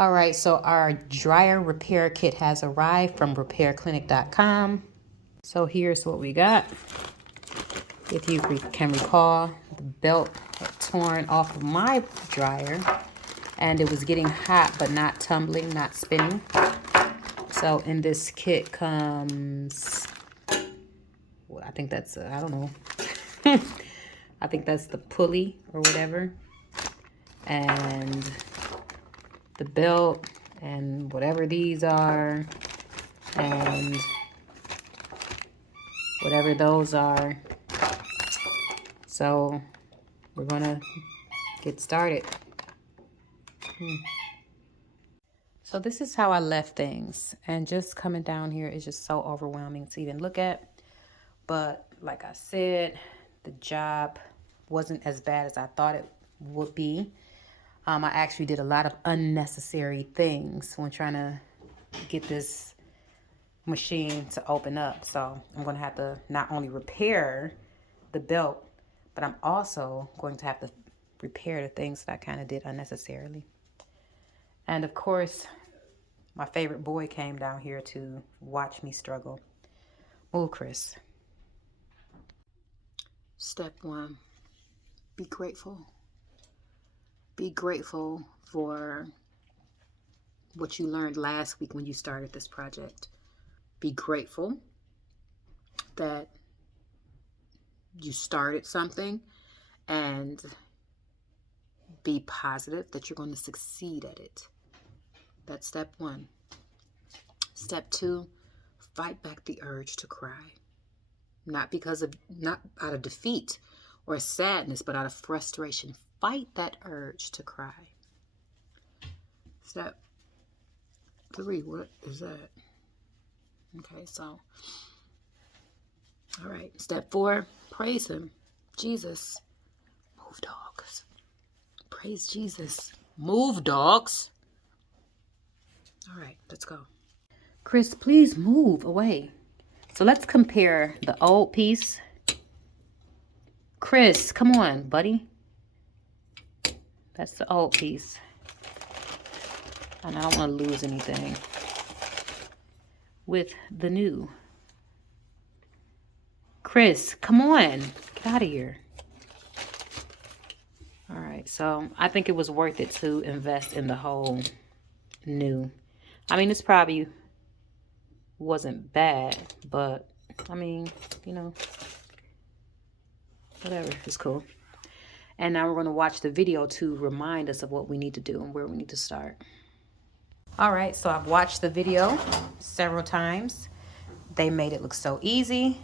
All right, so our dryer repair kit has arrived from repairclinic.com. So here's what we got. If you can recall, the belt had torn off of my dryer and it was getting hot but not tumbling, not spinning. So in this kit comes, well, I think that's, I don't know. I think that's the pulley or whatever. And the belt and whatever these are. And whatever those are. So we're gonna get started. So this is how I left things, and just coming down here is just so overwhelming to even look at. But like I said, the job wasn't as bad as I thought it would be. I actually did a lot of unnecessary things when trying to get this machine to open up. So I'm going to have to not only repair the belt, but I'm also going to have to repair the things that I kind of did unnecessarily. And of course, my favorite boy came down here to watch me struggle. Move, Chris. Step 1, be grateful. Be grateful for what you learned last week when you started this project. Be grateful that you started something, and be positive that you're going to succeed at it. That's step 1. Step 2, fight back the urge to cry. Not out of defeat or sadness, but out of frustration. Fight that urge to cry. Step 3, what is that? Okay, so, all right. Step 4, praise him. Jesus. Move, dogs. Praise Jesus. Move, dogs. All right, let's go. Chris, please move away. So let's compare the old piece. Chris, come on, buddy. That's the old piece. And I don't want to lose anything. With the new. Chris, come on. Get out of here. All right, so I think it was worth it to invest in the whole new. I mean, this probably wasn't bad, but I mean, you know, whatever, it's cool. And now we're going to watch the video to remind us of what we need to do and where we need to start. All right, so I've watched the video several times. They made it look so easy.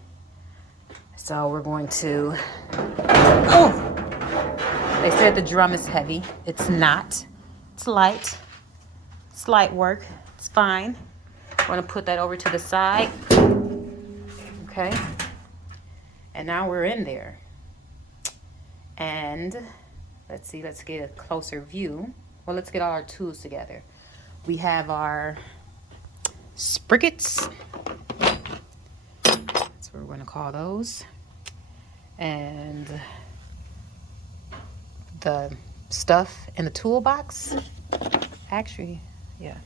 So we're going to, oh, they said the drum is heavy. It's not. It's light. It's light work. It's fine. I'm going to put that over to the side. Okay. And now we're in there. And let's see, let's get a closer view. Well, let's get all our tools together. We have our sprickets. That's what we're going to call those. And the stuff in the toolbox. Actually, yeah.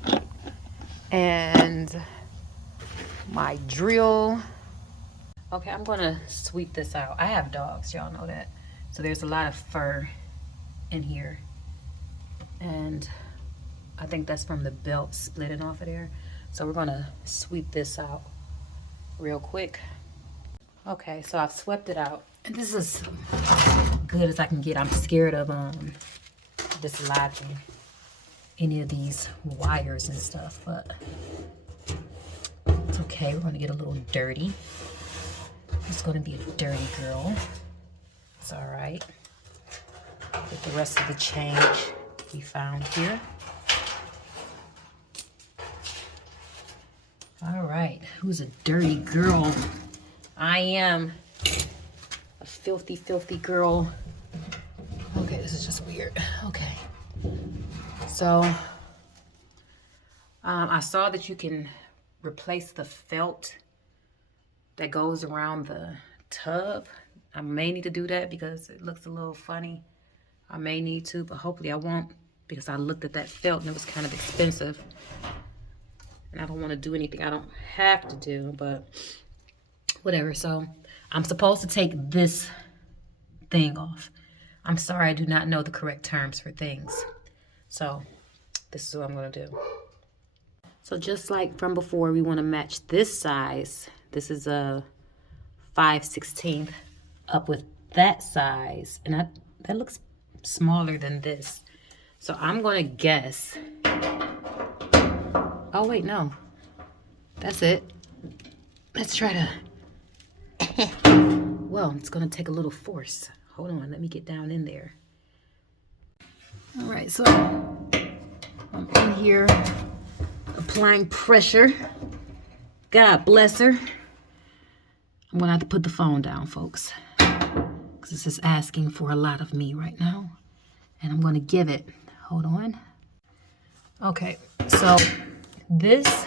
And my drill. Okay, I'm gonna sweep this out. I have dogs, y'all know that. So there's a lot of fur in here. And I think that's from the belt splitting off of there. So we're gonna sweep this out real quick. Okay, so I've swept it out. And this is good as I can get. I'm scared of dislodging any of these wires and stuff, but it's okay. We're gonna get a little dirty. It's gonna be a dirty girl. It's all right. With the rest of the change we found here. All right, who's a dirty girl? I am a filthy, filthy girl. Okay, this is just weird. Okay. So, I saw that you can replace the felt that goes around the tub. I may need to do that because it looks a little funny. I may need to, but hopefully I won't because I looked at that felt and it was kind of expensive. And I don't want to do anything I don't have to do, but whatever. So I'm supposed to take this thing off. I'm sorry, I do not know the correct terms for things. So this is what I'm going to do. So just like from before, we want to match this size. This is a 5/16 up with that size. And that looks smaller than this. So I'm going to guess. Oh, wait, no. That's it. Let's try to... Well, it's going to take a little force. Hold on, let me get down in there. All right, so I'm in here applying pressure. God bless her. I'm going to have to put the phone down, folks, because this is asking for a lot of me right now. And I'm going to give it. Hold on. Okay, so this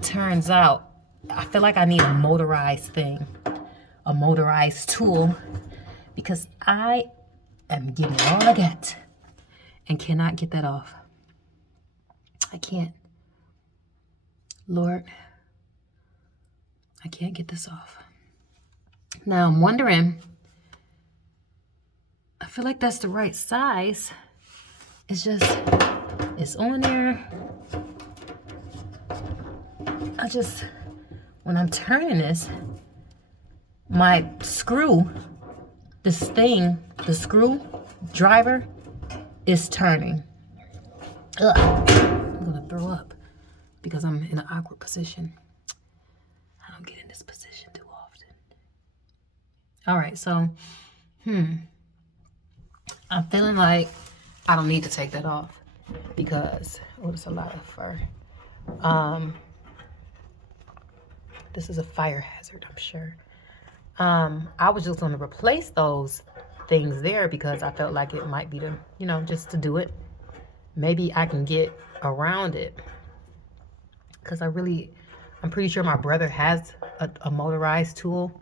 turns out, I feel like I need a motorized thing, a motorized tool, because I am giving all I got and cannot get that off. I can't. Lord, I can't get this off. Now I'm wondering, I feel like that's the right size. It's just, it's on there. When I'm turning this, my screw, this thing, the screw driver is turning. Ugh. I'm gonna throw up because I'm in an awkward position. I don't get in this position too often. All right, so, I'm feeling like I don't need to take that off because, oh, it's a lot of fur. This is a fire hazard, I'm sure. I was just going to replace those things there because I felt like it might be to, just to do it. Maybe I can get around it because I'm pretty sure my brother has a motorized tool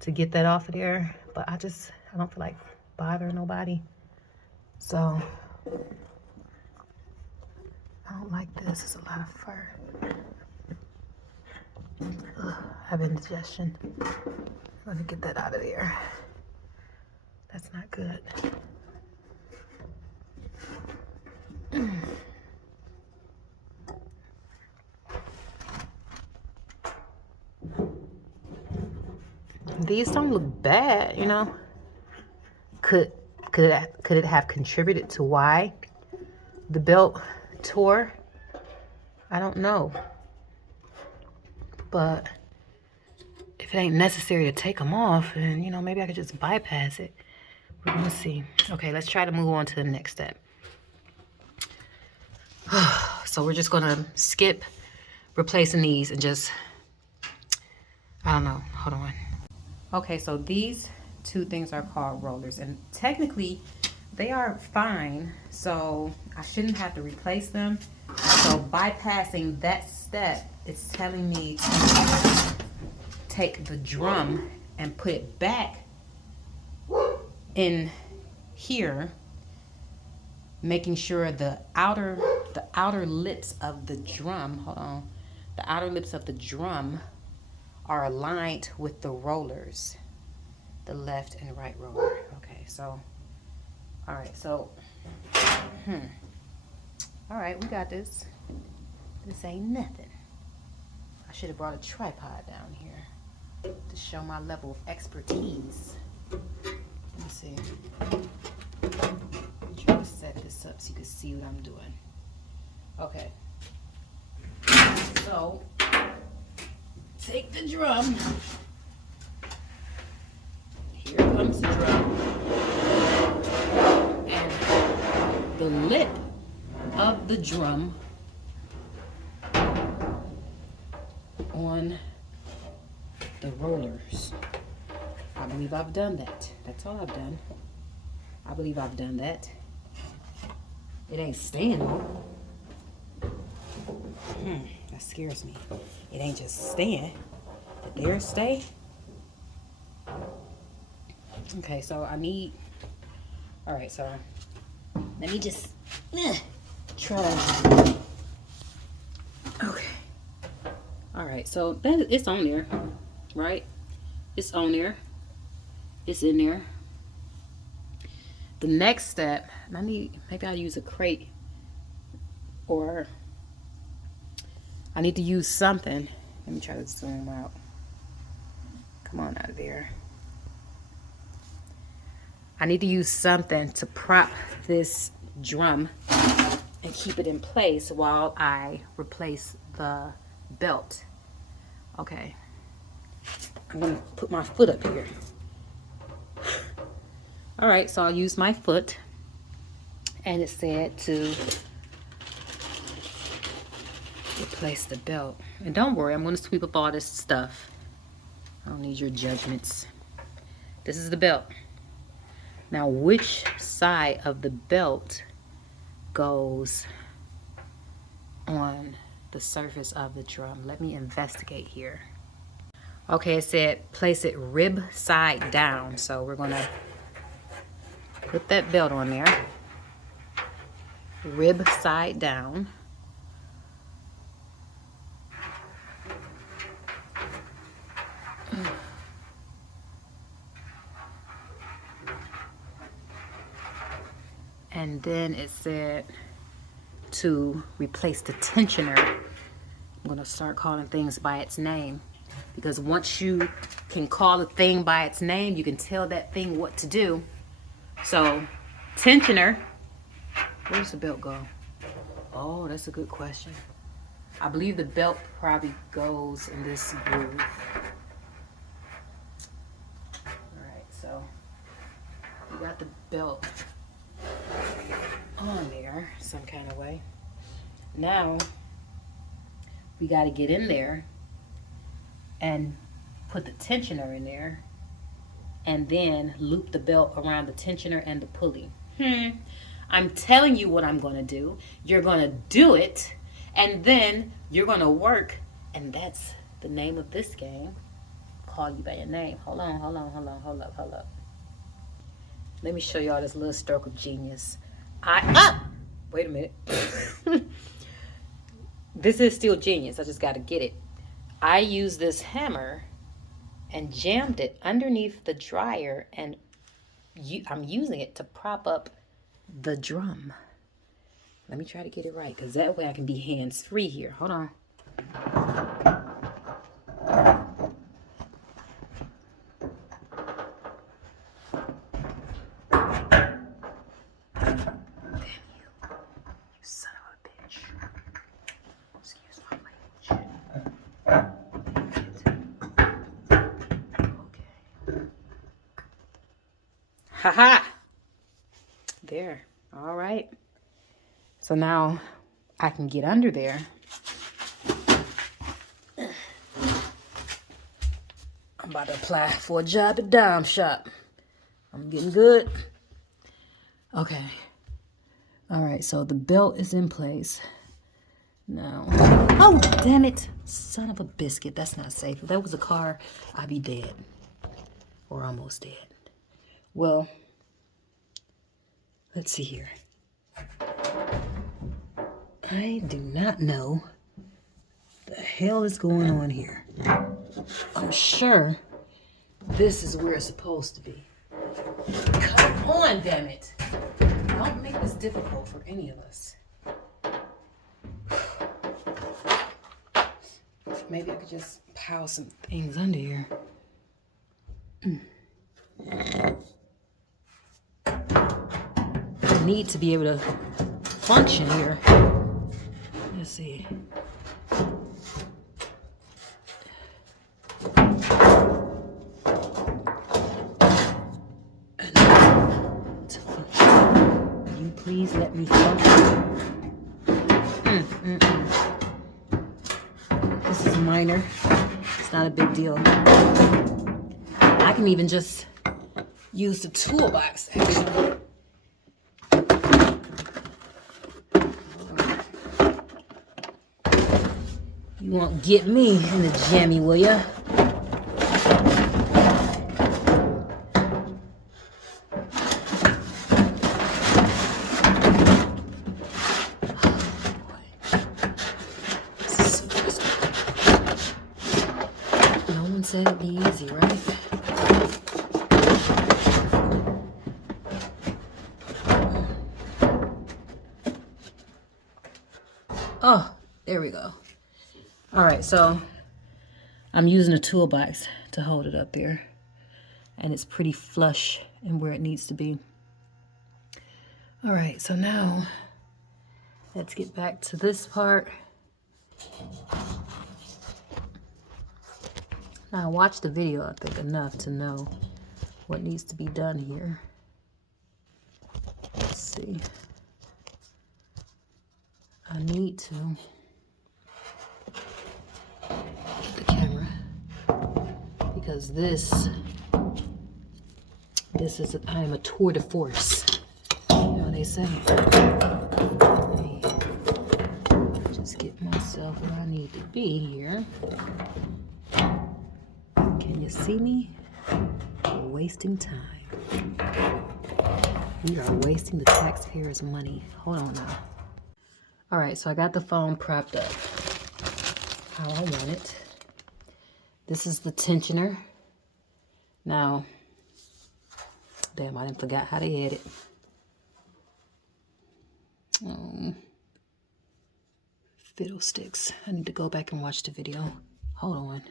to get that off of there. But I don't feel like bothering nobody. So I don't like this. It's a lot of fur. Ugh, I have indigestion. I'm gonna get that out of there. That's not good. These don't look bad, Could it have contributed to why the belt tore? I don't know. But if it ain't necessary to take them off, then, maybe I could just bypass it. We're gonna see. Okay, let's try to move on to the next step. So we're just gonna skip replacing these and just, I don't know, hold on. Okay, so these two things are called rollers, and technically they are fine, so I shouldn't have to replace them. So bypassing that step, it's telling me to take the drum and put it back in here, making sure the outer lips of the drum, hold on, the outer lips of the drum are aligned with the rollers, the left and right roller. Okay, so, all right, so, all right, we got this. This ain't nothing. I should have brought a tripod down here to show my level of expertise. Let me see. Try to set this up so you can see what I'm doing. Okay. So, take the drum. Here comes the drum. And the lip of the drum on the rollers. I believe I've done that. That's all I've done. I believe I've done that. It ain't staying though. That scares me. It ain't just staying. Did theirs stay? Okay, so I need, all right, so Let me just try. Okay. All right, so it's on there, right? It's on there. It's in there. The next step, maybe I'll use a crate, or I need to use something. Let me try to zoom out. Come on out of there. I need to use something to prop this drum and keep it in place while I replace the belt. Okay. I'm gonna put my foot up here. All right, so I'll use my foot, and it said to replace the belt. And don't worry, I'm gonna sweep up all this stuff. I don't need your judgments. This is the belt. Now, which side of the belt goes on the surface of the drum? Let me investigate here. Okay, it said place it rib side down. So we're gonna put that belt on there. Rib side down. And then it said to replace the tensioner. I'm gonna start calling things by its name, because once you can call a thing by its name, you can tell that thing what to do. So, tensioner, where's the belt go? Oh, that's a good question. I believe the belt probably goes in this groove. All right, so we got the belt on there some kind of way. Now we got to get in there and put the tensioner in there, and then loop the belt around the tensioner and the pulley. I'm telling you what I'm going to do. You're going to do it, and then you're going to work, and that's the name of this game. Call you by your name. Hold up. Let me show y'all this little stroke of genius. Wait a minute. This is still genius. I just got to get it. I used this hammer and jammed it underneath the dryer, and I'm using it to prop up the drum. Let me try to get it right, because that way I can be hands-free here. Hold on. Haha! There. All right. So now I can get under there. I'm about to apply for a job at Dime Shop. I'm getting good. Okay. All right, so the belt is in place. Now, oh, damn it. Son of a biscuit. That's not safe. If that was a car, I'd be dead. Or almost dead. Well, let's see here. I do not know what the hell is going on here. I'm sure this is where it's supposed to be. Come on, damn it. Don't make this difficult for any of us. Maybe I could just pile some things under here. I need to be able to function here. Let's see. Can you please let me function? This is minor. It's not a big deal. I can even just use the toolbox, actually. You won't get me in the jammy, will ya? Someone said it'd be easy, right? Oh, there we go. All right, so I'm using a toolbox to hold it up there, and it's pretty flush in where it needs to be. All right, so now let's get back to this part. Now I watched the video, I think, enough to know what needs to be done here. Let's see. I need to get the camera because this is, I am a tour de force. You know what they say. Let me just get myself where I need to be here. Can you see me? We're wasting time. We are wasting the taxpayers' money. Hold on now. All right, so I got the phone propped up how I want it. This is the tensioner. Now, damn, I didn't forget how to hit it. Fiddlesticks. I need to go back and watch the video. Hold on.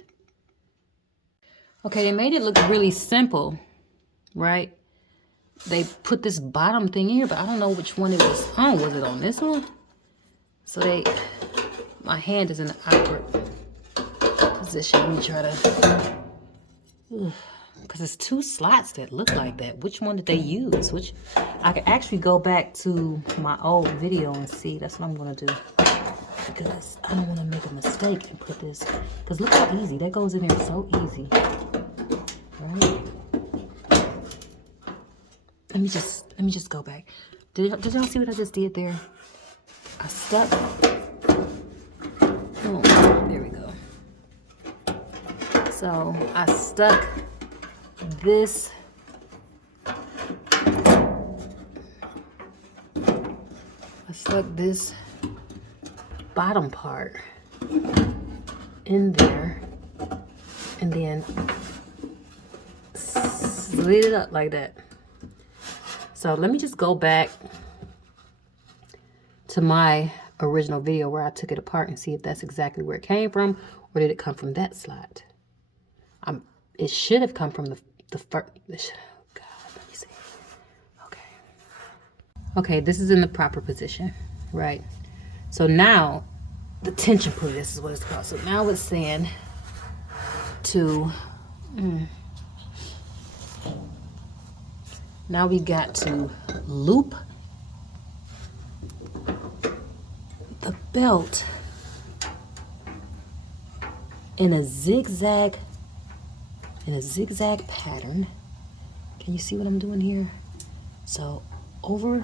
Okay, they made it look really simple, right? They put this bottom thing here, but I don't know which one it was on. Was it on this one? So my hand is in an awkward position. Let me try to, because it's two slots that look like that. Which one did they use? I could actually go back to my old video and see. That's what I'm gonna do. Because I don't want to make a mistake and put this, because look how easy, that goes in there so easy. Right? Let me just go back. Did y'all see what I just did there? I stuck. Oh, there we go. So I stuck this. I stuck this bottom part in there and then slid it up like that. So let me just go back to my original video where I took it apart and see if that's exactly where it came from, or did it come from that slot? It should have come from the first. God, let me see. Okay, this is in the proper position, right? So now the tension pulley, this is what it's called. So now it's saying to, now we got to loop the belt in a zigzag pattern. Can you see what I'm doing here? So over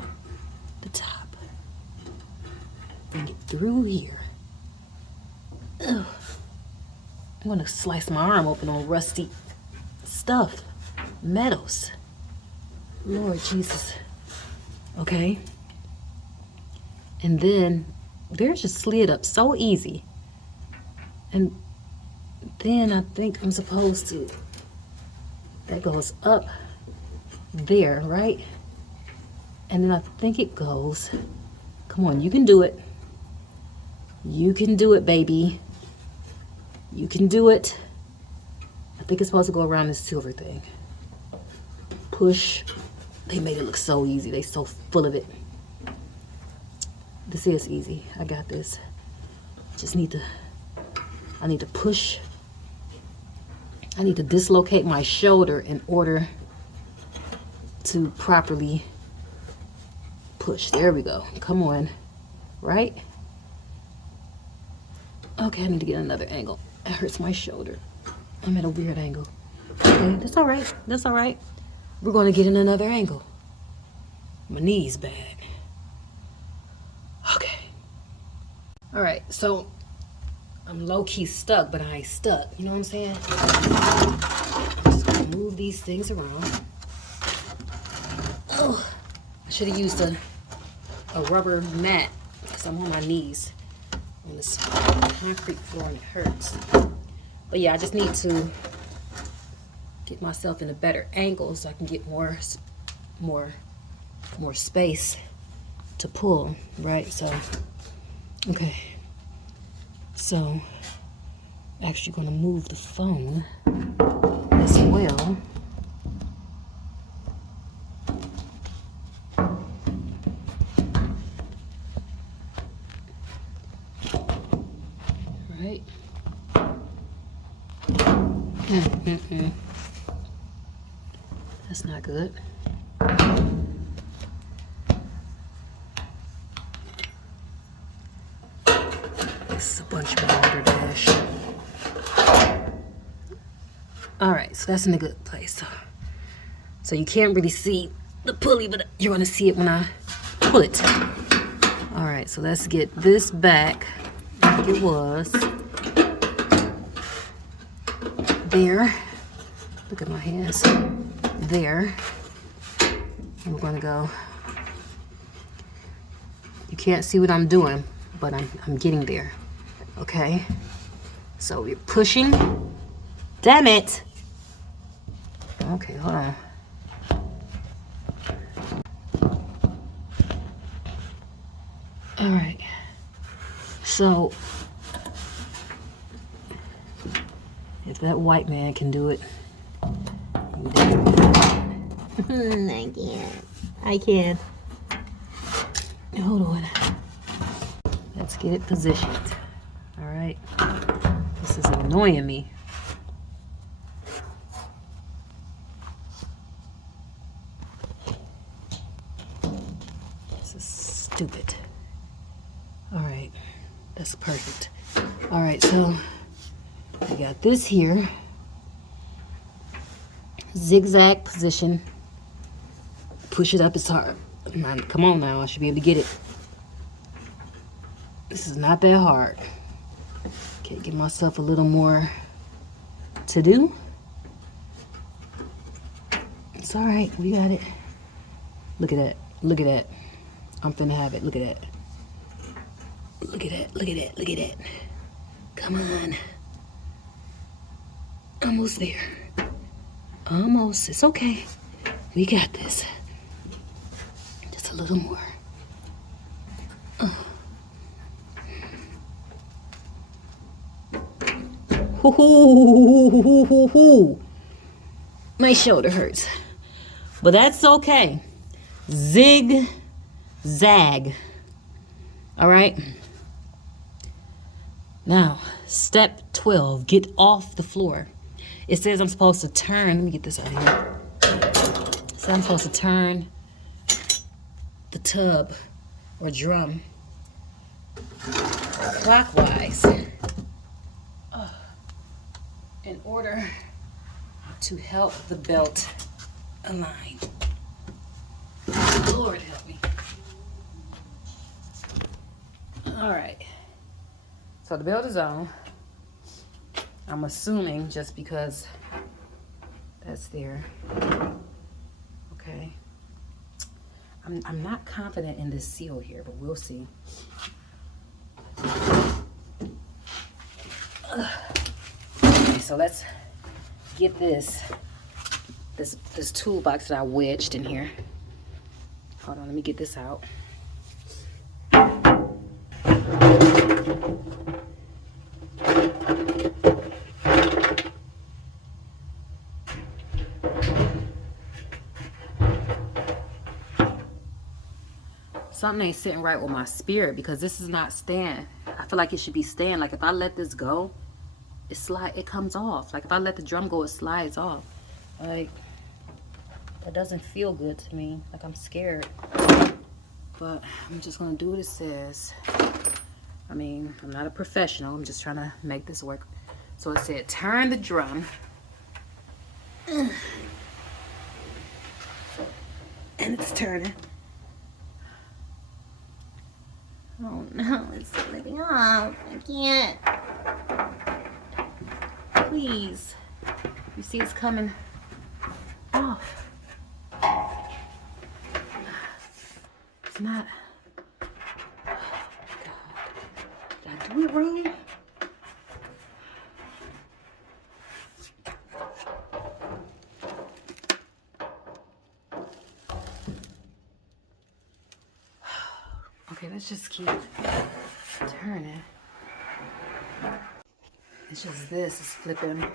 the top, bring it through here. Ugh. I'm gonna slice my arm open on rusty stuff, metals. Lord Jesus. Okay. And then there's just slid up so easy. And then I think I'm supposed to, that goes up there, right? And then I think it goes, come on, you can do it. You can do it, baby. You can do it. I think it's supposed to go around this silver thing. Push. They made it look so easy. They so full of it. This is easy. I got this. I need to push. I need to dislocate my shoulder in order to properly push. There we go. Come on. Right? Okay, I need to get another angle. It hurts my shoulder. I'm at a weird angle. Okay, that's all right. That's all right. We're going to get in another angle. My knee's bad. Okay. All right, so I'm low-key stuck, but I ain't stuck. You know what I'm saying? I'm just going to move these things around. Oh, I should have used a rubber mat because I'm on my knees on this concrete floor and it hurts. But yeah, I just need to get myself in a better angle so I can get more space to pull, right? So, okay. So, actually gonna move the phone as well. Right. That's not good. This is a bunch of balderdash. All right, so that's in a good place. So you can't really see the pulley, but you're gonna see it when I pull it. All right, so let's get this back like it was. There. Look at my hands. There. And we're gonna go. You can't see what I'm doing, but I'm getting there. Okay. So we're pushing. Damn it. Okay, hold on. All right. So if that white man can do it, I can't. I can. Hold on. Let's get it positioned. All right. This is annoying me. This is stupid. All right. That's perfect. All right, so we got this here. Zigzag position. Push it up as hard. Come on now, I should be able to get it. This is not that hard. Okay, give myself a little more to do. It's all right, we got it. Look at that, look at that. I'm finna have it, look at that. Look at that, look at that, look at that. Come on. Almost there. Almost, it's okay. We got this. Just a little more. My shoulder hurts. But that's okay. Zig, zag. All right? Now, step 12, get off the floor. It says I'm supposed to turn, let me get this out of here. It says I'm supposed to turn the tub or drum clockwise in order to help the belt align. Lord help me. All right. So the belt is on. I'm assuming just because that's there. Okay. I'm not confident in this seal here, but we'll see. Okay, so let's get this toolbox that I wedged in here. Hold on, let me get this out. Something ain't sitting right with my spirit because this is not staying. I feel like it should be staying. Like if I let this go, it comes off. Like if I let the drum go, it slides off. Like that doesn't feel good to me. Like I'm scared. But I'm just gonna do what it says. I mean, I'm not a professional. I'm just trying to make this work. So it said turn the drum. And it's turning. Oh no, it's slipping off. I can't. Please. You see it's coming off. It's not. Oh God. Did I do it wrong? keep turning. It's just this is flipping.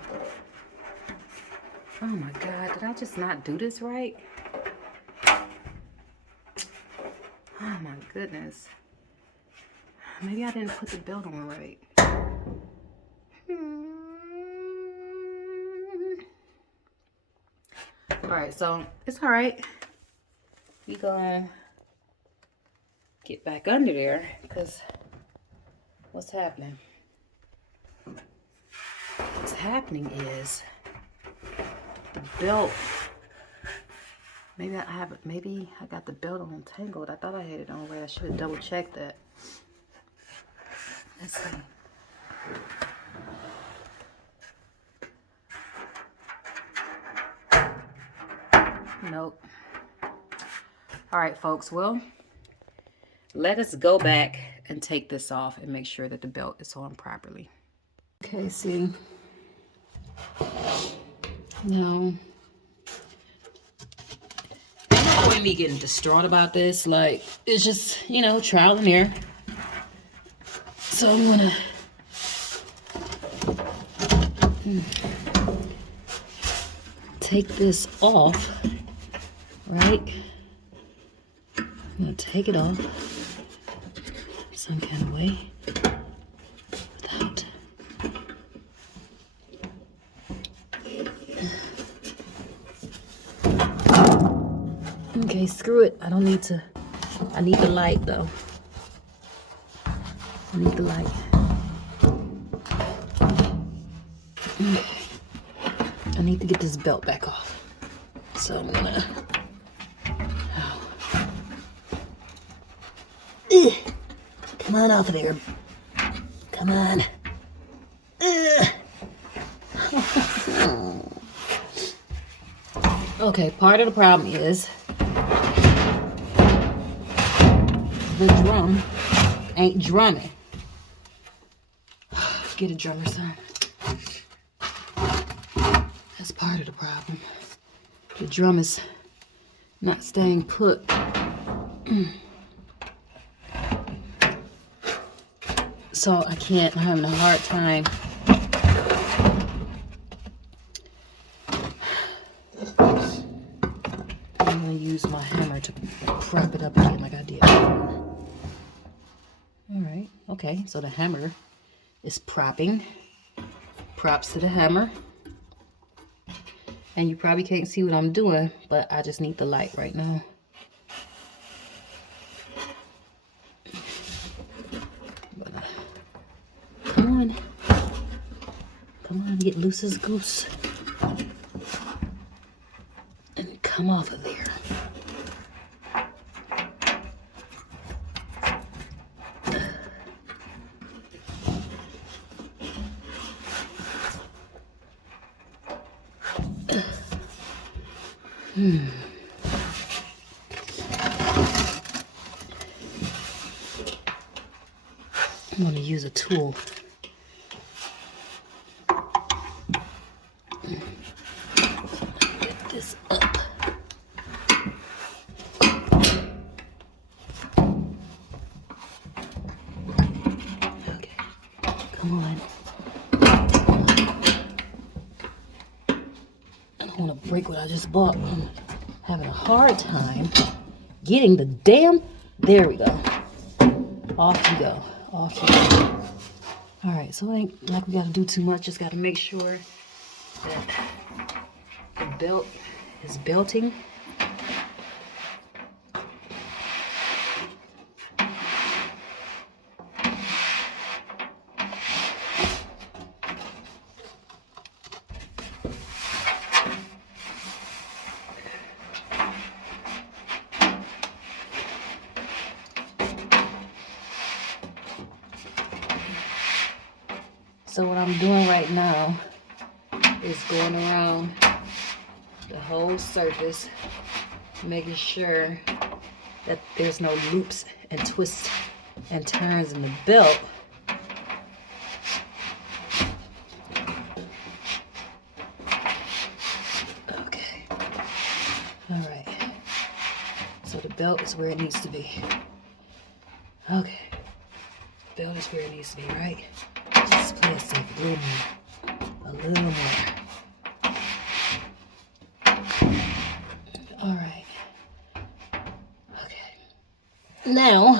Oh my God, did I just not do this right? Oh my goodness. Maybe I didn't put the belt on right. Alright, so it's alright. We gonna get back under there because what's happening? What's happening is the belt. Maybe I got the belt untangled. I thought I had it on right. I should have double checked that. Let's see. Nope. All right, folks. Well, let us go back and take this off and make sure that the belt is on properly. Okay, see. Now, avoid me getting distraught about this. Like, it's just, you know, trial and error. So I'm gonna take this off, right? I'm gonna take it off some kind of way without. Okay, screw it. I don't need to. I need the light though. I need the light. Okay. I need to get this belt back off. So I'm gonna. Oh. Come on off of there. Come on. Okay, part of the problem is the drum ain't drumming. Get a drummer, son. That's part of the problem. The drum is not staying put. So I can't, I'm having a hard time. I'm gonna use my hammer to prop it up again like I did before. All right, okay, so the hammer is propping. Props to the hammer. And you probably can't see what I'm doing, but I just need the light right now. Come on. Come on, get loose as goose. And come off of there. I'm going to use a tool. Get this up. Okay, come on. I don't want to break what I just bought. I'm having a hard time getting the damn... There we go. Off you go. Off you go. All right, so it ain't like we got to do too much. Just got to make sure that the belt is belting. So what I'm doing right now is going around the whole surface, making sure that there's no loops and twists and turns in the belt. Okay. All right. So the belt is where it needs to be. Okay. Belt is where it needs to be, right? Just play it safe a little more. A little more. All right. Okay. Now,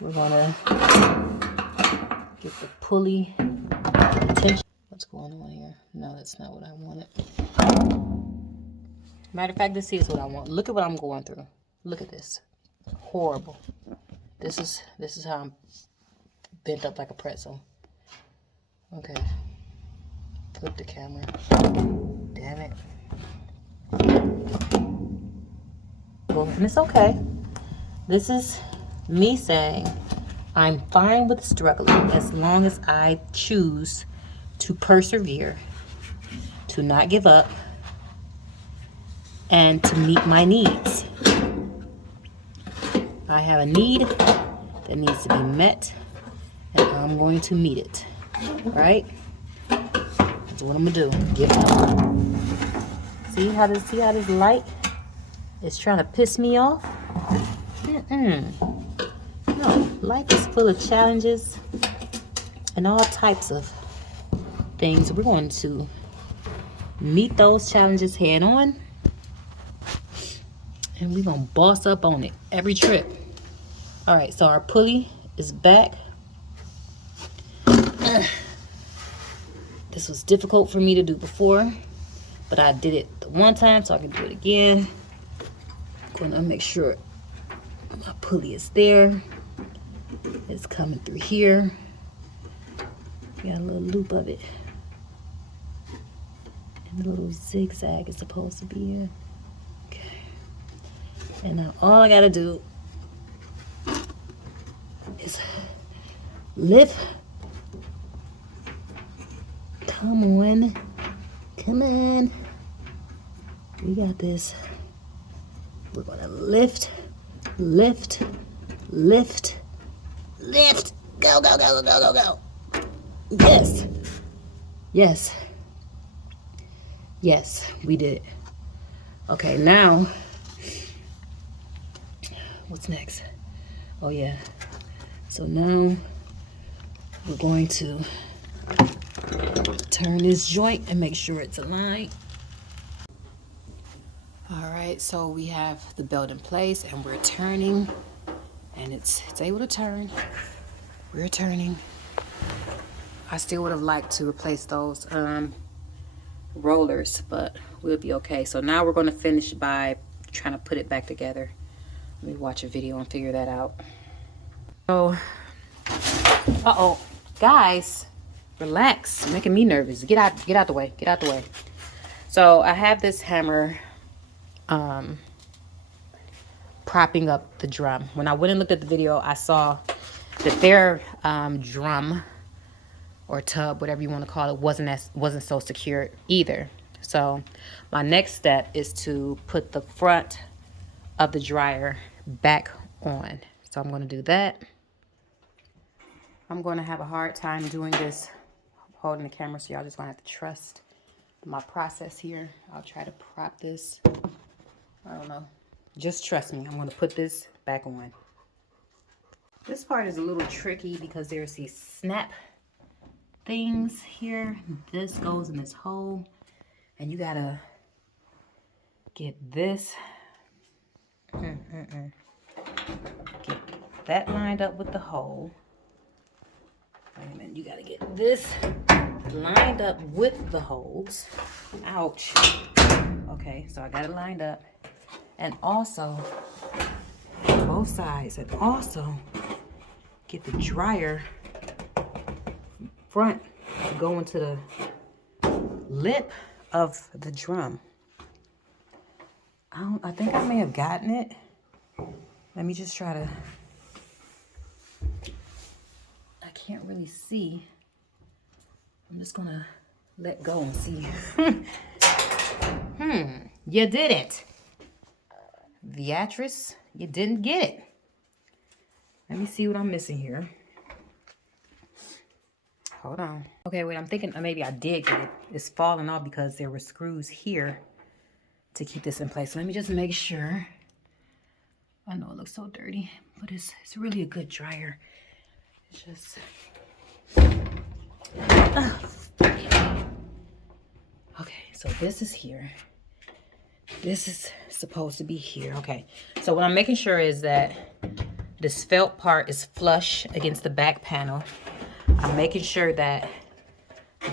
we're gonna get the pulley tension. What's going on here? No, that's not what I wanted. Matter of fact, this is what I want. Look at what I'm going through. Look at this. Horrible. This is how I'm bent up like a pretzel. Okay. Flip the camera. Damn it. And it's okay. This is me saying I'm fine with struggling as long as I choose to persevere, to not give up, and to meet my needs. I have a need that needs to be met, and I'm going to meet it. Right? That's what I'm gonna do. Give up. See how this light is trying to piss me off? No, life is full of challenges and all types of things. We're going to meet those challenges head on, and we're gonna boss up on it every trip. All right, so our pulley is back. This was difficult for me to do before, but I did it the one time, so I can do it again. I'm gonna make sure my pulley is there. It's coming through here. Got a little loop of it. And a little zigzag is supposed to be here. Okay. And now all I gotta do is lift. Come on. Come on. We got this. We're gonna lift, lift, lift, lift. Go, go, go, go, go, go. Yes. Yes. Yes, we did it. Okay, now, what's next? Oh, yeah. So now we're going to turn this joint and make sure it's aligned. All right, so we have the belt in place and we're turning, and it's able to turn. We're turning. I still would have liked to replace those rollers, but we'll be okay. So now we're going to finish by trying to put it back together. Let me watch a video and figure that out. So, guys, relax. You're making me nervous. Get out the way. Get out the way. So I have this hammer propping up the drum. When I went and looked at the video, I saw that their drum or tub, whatever you want to call it, wasn't so secure either. So my next step is to put the front of the dryer back on. So I'm going to do that. I'm going to have a hard time doing this holding the camera, so y'all just going to have to trust my process here. I'll try to prop this. I don't know. Just trust me. I'm going to put this back on. This part is a little tricky because there's these snap things here. This goes in this hole, and you gotta get this. Get that lined up with the hole. Wait a minute, you gotta get this lined up with the holes. Ouch. Okay, so I got it lined up, and also both sides, and also get the dryer front to go into the lip of the drum. I think I may have gotten it. Let me just try to. I can't really see. I'm just gonna let go and see. You did it. Beatrice, you didn't get it. Let me see what I'm missing here. Hold on. Okay, wait, I'm thinking maybe I did get it. It's falling off because there were screws here to keep this in place. Let me just make sure. I know it looks so dirty, but it's really a good dryer. It's just... Okay, so this is here. This is supposed to be here. Okay, so what I'm making sure is that this felt part is flush against the back panel. I'm making sure that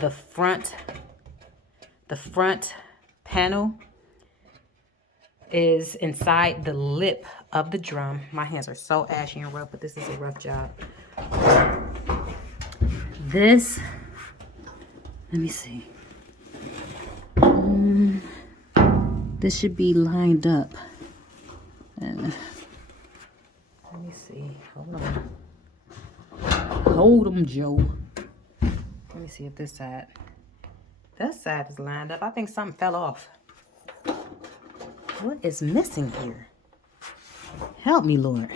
the front panel is inside the lip of the drum. My hands are so ashy and rough, but this is a rough job. This, let me see. This should be lined up. Let me see. Hold on. Hold 'em, Joe. Let me see if this side. That side is lined up. I think something fell off. What is missing here? Help me, Lord.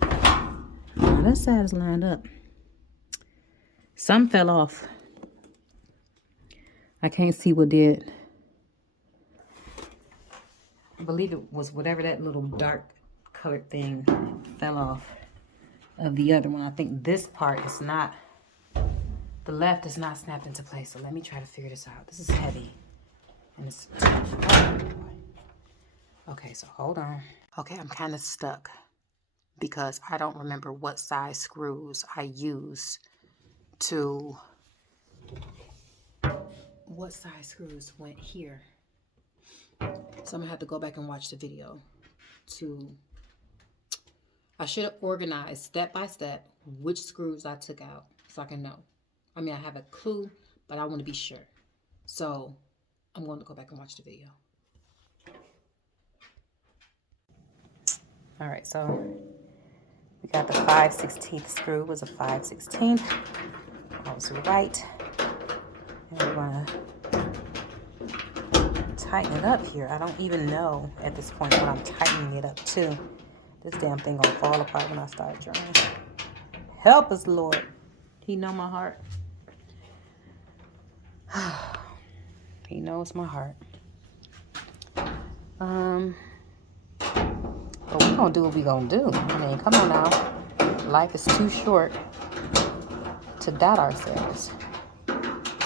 Now, that side is lined up. Some fell off. I can't see what did. I believe it was whatever that little dark colored thing fell off of the other one. I think this part is not, the left is not snapped into place. So let me try to figure this out. This is heavy and it's tough. Oh, boy. Okay, so hold on. Okay, I'm kind of stuck because I don't remember what size screws I used to, what size screws went here. So I'm gonna have to go back and watch the video I should have organized step by step which screws I took out so I can know. I mean, I have a clue, but I want to be sure. So I'm going to go back and watch the video. All right, so we got the 5/16 screw, was a 5/16. I was right. And we're gonna tighten it up here. I don't even know at this point what I'm tightening it up to. This damn thing gonna fall apart when I start drawing. Help us, Lord. He know my heart. He knows my heart. But we're gonna do what we gonna do. I mean, come on now. Life is too short to doubt ourselves.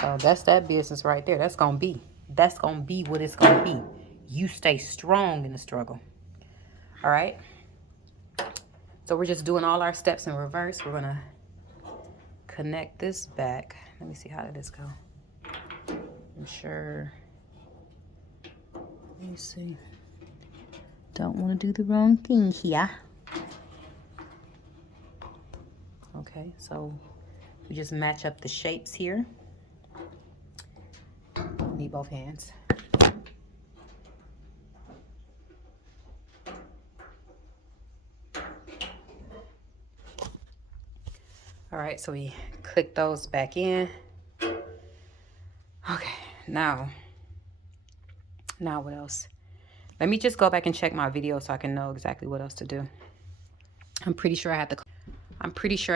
So that's that business right there. That's gonna be what it's gonna be. You stay strong in the struggle. All right. So we're just doing all our steps in reverse. We're gonna connect this back. Let me see, how did this go? I'm sure. Let me see. Don't want to do the wrong thing here. Okay, so we just match up the shapes here. Need both hands. All right, so we click those back in. Okay, now what else? Let me just go back and check my video so I can know exactly what else to do. I'm pretty sure I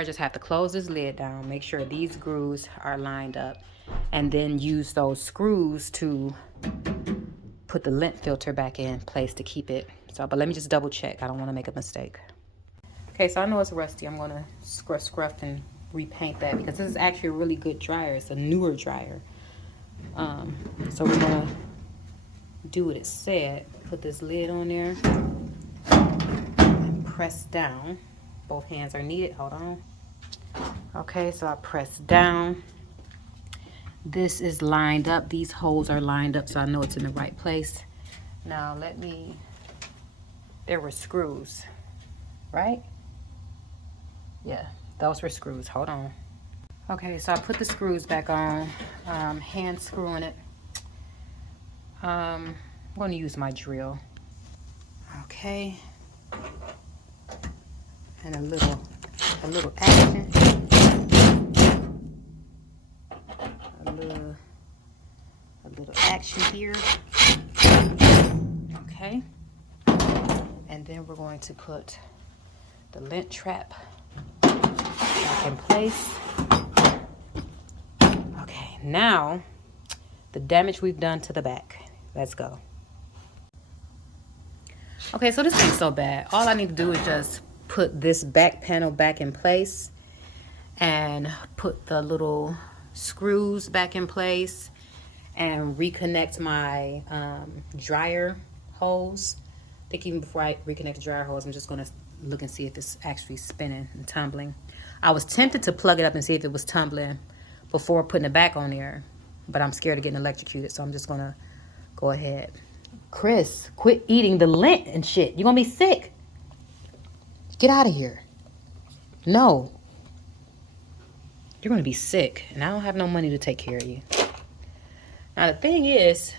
just have to close this lid down, make sure these grooves are lined up, and then use those screws to put the lint filter back in place to keep it. So, but let me just double check. I don't want to make a mistake. Okay, so I know it's rusty. I'm going to scruff and repaint that because this is actually a really good dryer. It's a newer dryer. So we're going to do what it said. Put this lid on there and press down. Both hands are needed. Hold on. Okay, so I press down. This is lined up. These holes are lined up, so I know it's in the right place. Now there were screws, right? Yeah, those were screws. Hold on. Okay, so I put the screws back on, hand screwing it. I'm going to use my drill. Okay. And a little action. A little action here. Okay. And then we're going to put the lint trap back in place. Okay, now the damage we've done to the back. Let's go. Okay, so this ain't so bad. All I need to do is just put this back panel back in place and put the little screws back in place and reconnect my dryer hose. I think even before I reconnect the dryer hose, I'm just gonna look and see if it's actually spinning and tumbling. I was tempted to plug it up and see if it was tumbling before putting it back on there, but I'm scared of getting electrocuted, so I'm just gonna go ahead. Chris, quit eating the lint and shit. You're gonna be sick. Get out of here. No. You're gonna be sick, and I don't have no money to take care of you. Now the thing is,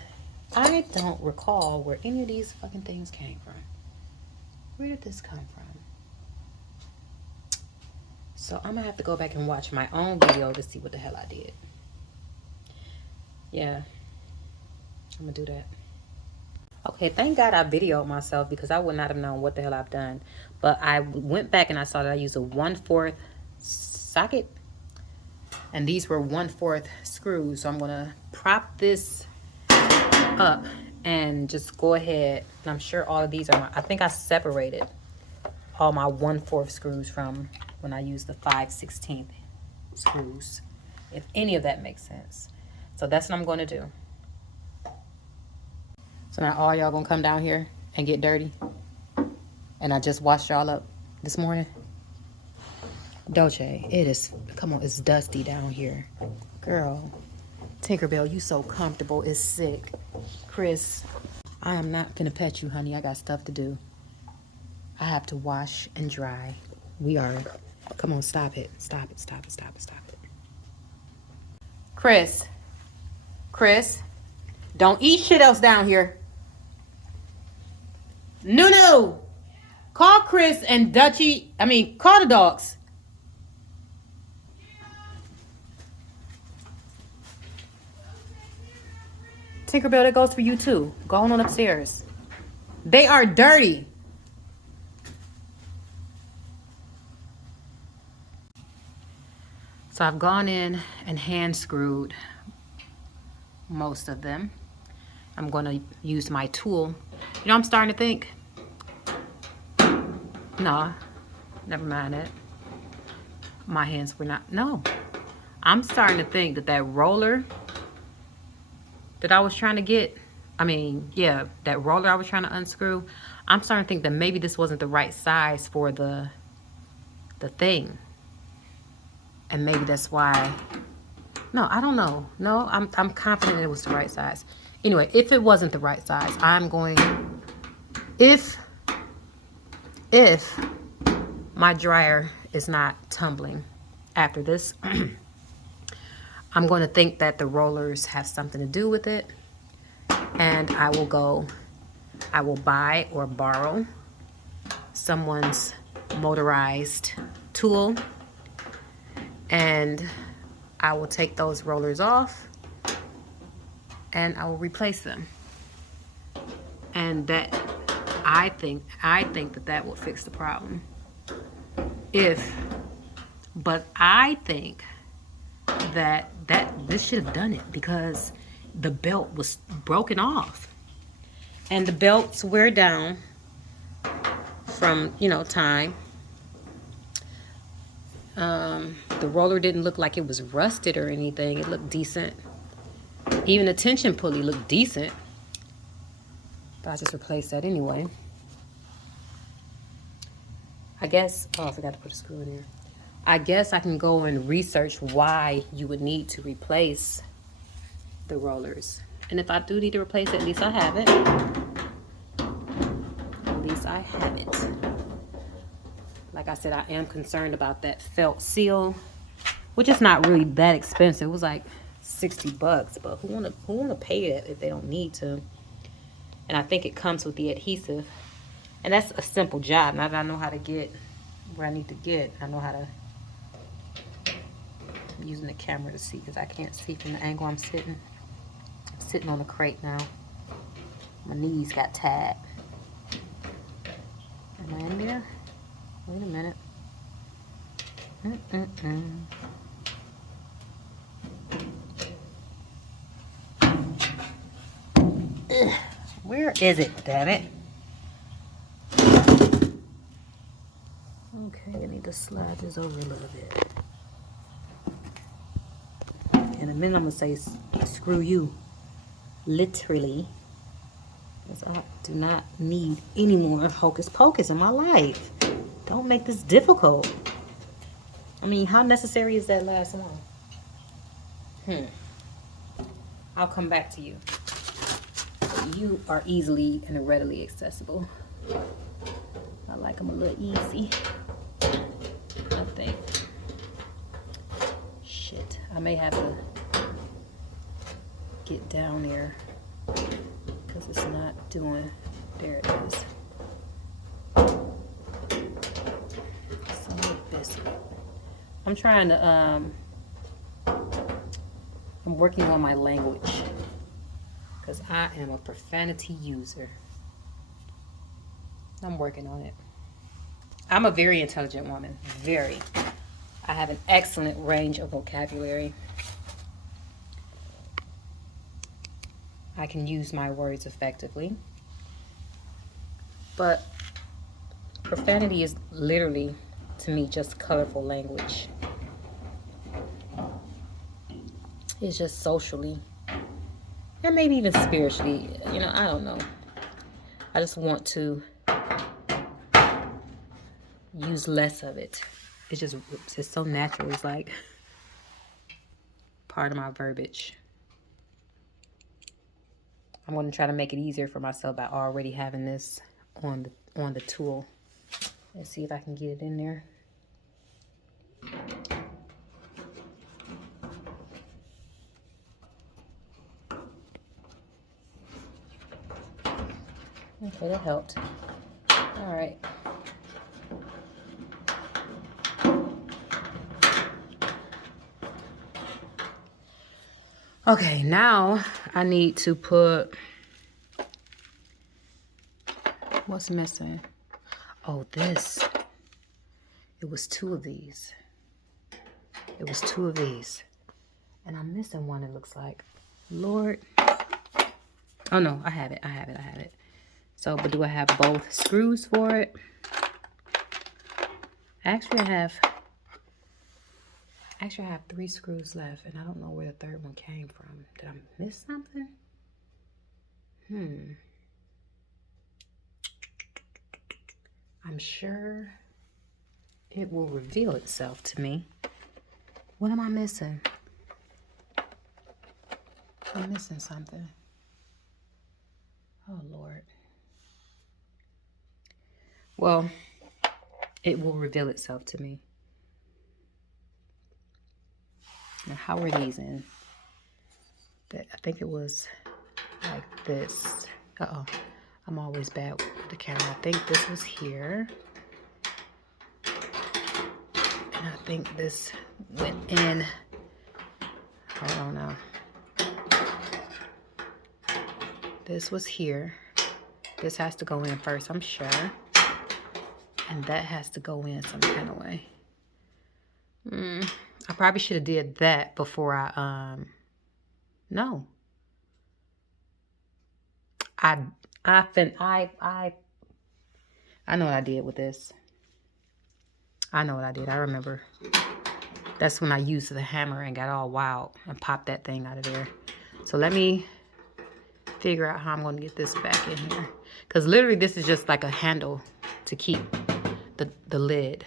I don't recall where any of these fucking things came from. Where did this come from? So I'm gonna have to go back and watch my own video to see what the hell I did. Yeah, I'm gonna do that. Okay, thank God I videoed myself because I would not have known what the hell I've done. But I went back and I saw that I used a 1/4 socket. And these were 1/4 screws. So I'm gonna prop this up and just go ahead. And I'm sure all of these are I think I separated all my 1/4 screws from when I used the 5/16 screws. If any of that makes sense. So that's what I'm gonna do. So now all y'all gonna come down here and get dirty. And I just washed y'all up this morning. Dolce, it is, come on, it's dusty down here. Girl, Tinkerbell, you so comfortable, it's sick. Chris, I am not gonna pet you, honey. I got stuff to do. I have to wash and dry. We are, come on, stop it. Stop it, stop it, stop it, stop it. Chris, don't eat shit else down here. No. Call Chris and Dutchie, call the dogs. Tinkerbell, that goes for you too. Go on upstairs. They are dirty. So I've gone in and hand screwed most of them. I'm going to use my tool. You know, I'm starting to think. No, never mind it. My hands were not. No. I'm starting to think that roller that I was trying to get, that roller I was trying to unscrew, I'm starting to think that maybe this wasn't the right size for the thing. And maybe that's why, no, I don't know. No, I'm confident it was the right size. Anyway, if it wasn't the right size, I'm going, if my dryer is not tumbling after this, I'm going to think that the rollers have something to do with it. And I will buy or borrow someone's motorized tool. And I will take those rollers off and I will replace them. And that, I think that will fix the problem. But I think that this should have done it because the belt was broken off. And the belts wear down from, time. The roller didn't look like it was rusted or anything. It looked decent. Even the tension pulley looked decent. But I just replaced that anyway. I guess, I forgot to put a screw in there. I guess I can go and research why you would need to replace the rollers. And if I do need to replace it, at least I have it. At least I have it. Like I said, I am concerned about that felt seal, which is not really that expensive. It was like $60, but who wanna pay it if they don't need to? And I think it comes with the adhesive. And that's a simple job. Now that I know how to get where I need to get, I know how to. I'm using the camera to see because I can't see from the angle I'm sitting. I'm sitting on a crate now. My knees got tagged. Am I in there? Wait a minute. Where is it, damn it? Okay, I need to slide this over a little bit. In a minute, I'm gonna say screw you, literally, because I do not need any more hocus pocus in my life. Don't make this difficult. I mean, how necessary is that last one? I'll come back to you. You are easily and readily accessible. I like them a little easy, I think. Shit, I may have to get down there because it's not doing. There it is. Some biscuit. I'm trying to I'm working on my language because I am a profanity user. I'm working on it. I'm a very intelligent woman, very. I have an excellent range of vocabulary. I can use my words effectively. But profanity is literally, to me, just colorful language. It's just socially, and maybe even spiritually, you know, I don't know. I just want to use less of it. It's so natural. It's like part of my verbiage. I'm going to try to make it easier for myself by already having this on the tool. Let's see if I can get it in there. Okay, that helped. All right. Okay, now I need to put, what's missing? Oh, this. It was two of these. It was two of these. And I'm missing one, it looks like. Lord. Oh, no, I have it. So, but do I have both screws for it? Actually, I have 3 screws left, and I don't know where the third one came from. Did I miss something? I'm sure it will reveal itself to me. What am I missing? I'm missing something. Oh, Lord. Well, it will reveal itself to me. Now, how are these in? I think it was like this. Uh-oh. I'm always bad with the camera. I think this was here. And I think this went in. Hold on now. This was here. This has to go in first, I'm sure. And that has to go in some kind of way. I probably should have did that before I, no. I know what I did with this. I know what I did. I remember. That's when I used the hammer and got all wild and popped that thing out of there. So let me figure out how I'm going to get this back in here. Because literally this is just like a handle to keep the lid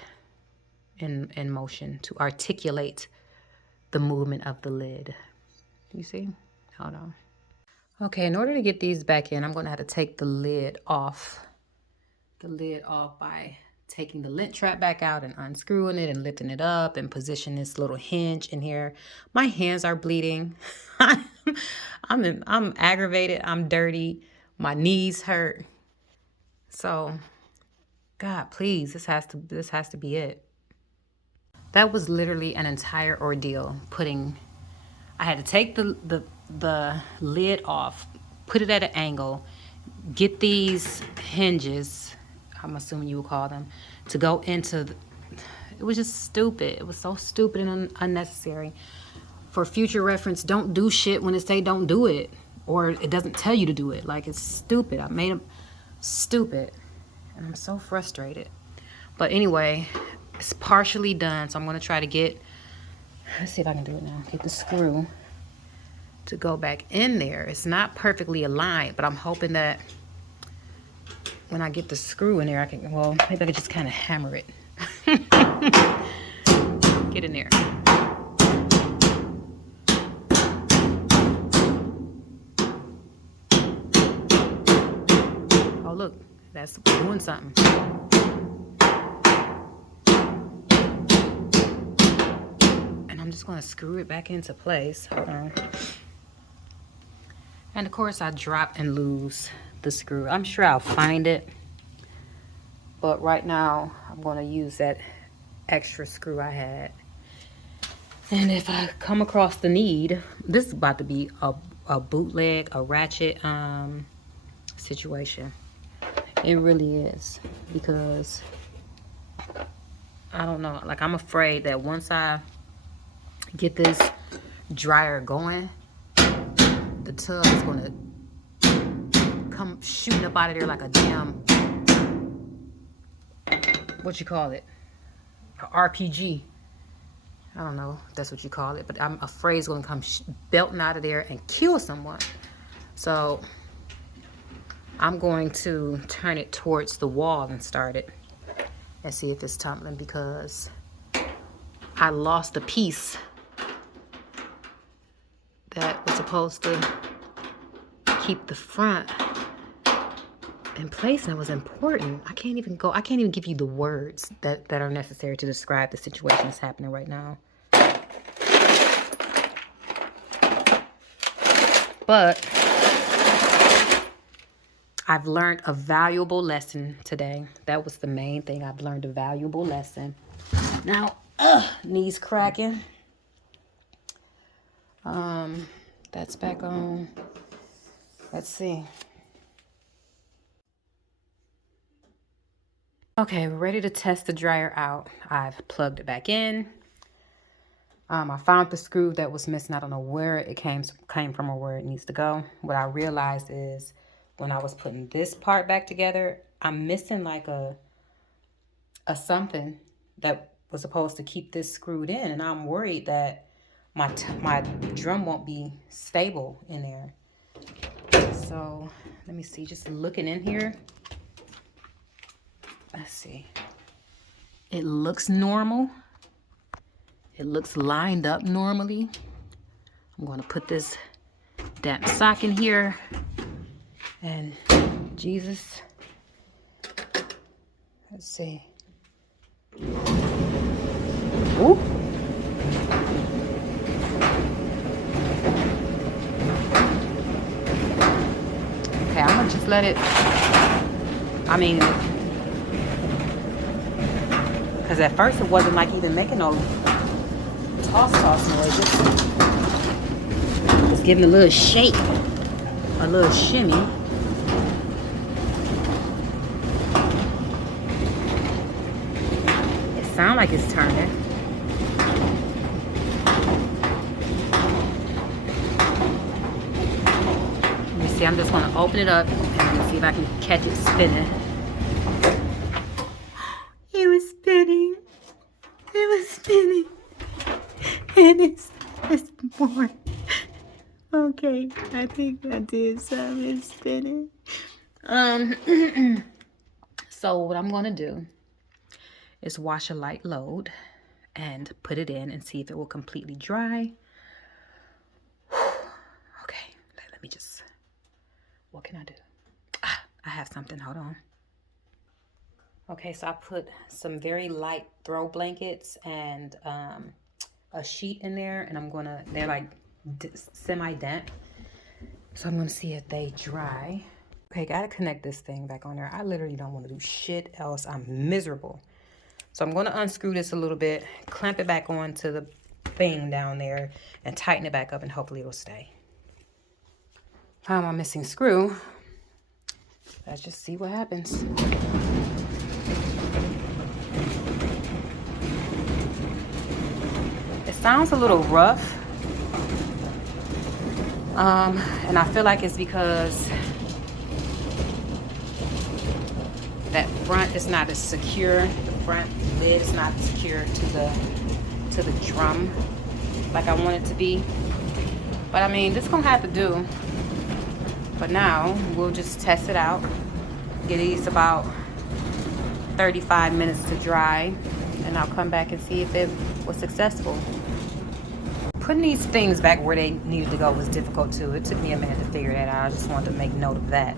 in motion, to articulate the movement of the lid. You see? Hold on. Okay, in order to get these back in, I'm going to have to take the lid off. The lid off by taking the lint trap back out and unscrewing it and lifting it up and position this little hinge in here. My hands are bleeding. I'm aggravated. I'm dirty. My knees hurt. So, God, please, this has to be it. That was literally an entire ordeal. I had to take the lid off, put it at an angle, get these hinges, I'm assuming you would call them, to go into it was just stupid. It was so stupid and unnecessary. For future reference, don't do shit when it say don't do it, or it doesn't tell you to do it. Like, it's stupid. I made them stupid, and I'm so frustrated. But anyway, it's partially done. So I'm going to try to get, let's see if I can do it now. Get the screw to go back in there. It's not perfectly aligned, but I'm hoping that when I get the screw in there, I can, well, maybe I could just kind of hammer it. Get in there. Oh, look, that's doing something. And I'm just going to screw it back into place. Hold on. And of course, I drop and lose the screw. I'm sure I'll find it. But right now, I'm going to use that extra screw I had. And if I come across the need, this is about to be a bootleg, a ratchet situation. It really is. Because, I don't know, like I'm afraid that once I get this dryer going, the tub is going to come shooting up out of there like a damn, what you call it, a RPG. I don't know if that's what you call it, but I'm afraid it's going to come belting out of there and kill someone. So I'm going to turn it towards the wall and start it and see if it's tumbling, because I lost a piece that was supposed to keep the front in place, and it was important. I can't even give you the words that are necessary to describe the situation that's happening right now. But I've learned a valuable lesson today. That was the main thing. I've learned a valuable lesson. Now, knees cracking. That's back on. Let's see. Okay, we're ready to test the dryer out. I've plugged it back in. I found the screw that was missing. I don't know where it came from or where it needs to go. What I realized is when I was putting this part back together, I'm missing like a something that was supposed to keep this screwed in, and I'm worried that my drum won't be stable in there. So let me see, just looking in here. Let's see. It looks normal. It looks lined up normally. I'm going to put this damn sock in here. And Jesus. Let's see. Ooh. Okay, I'm going to just let it, I mean, because at first it wasn't like even making no toss noise. It was giving a little shake, a little shimmy. It sounds like it's turning. Let me see, I'm just going to open it up and see if I can catch it spinning. It was spinning. It was spinning. And it's more. Okay, I think I did some. It's spinning. So what I'm going to do is wash a light load and put it in and see if it will completely dry. Okay, let me just, what can I do? I have something, hold on. Okay, so I put some very light throw blankets and a sheet in there, and they're like semi-damp. So I'm gonna see if they dry. Okay, gotta connect this thing back on there. I literally don't wanna do shit else. I'm miserable. So I'm gonna unscrew this a little bit, clamp it back onto the thing down there, and tighten it back up, and hopefully it'll stay. Found my missing screw. Let's just see what happens. It sounds a little rough. And I feel like it's because that front is not as secure. The front lid is not secured to the drum like I want it to be. But I mean, this gonna have to do. But now we'll just test it out. Get these about 35 minutes to dry, and I'll come back and see if it was successful. Putting these things back where they needed to go was difficult too. It took me a minute to figure that out. I just wanted to make note of that.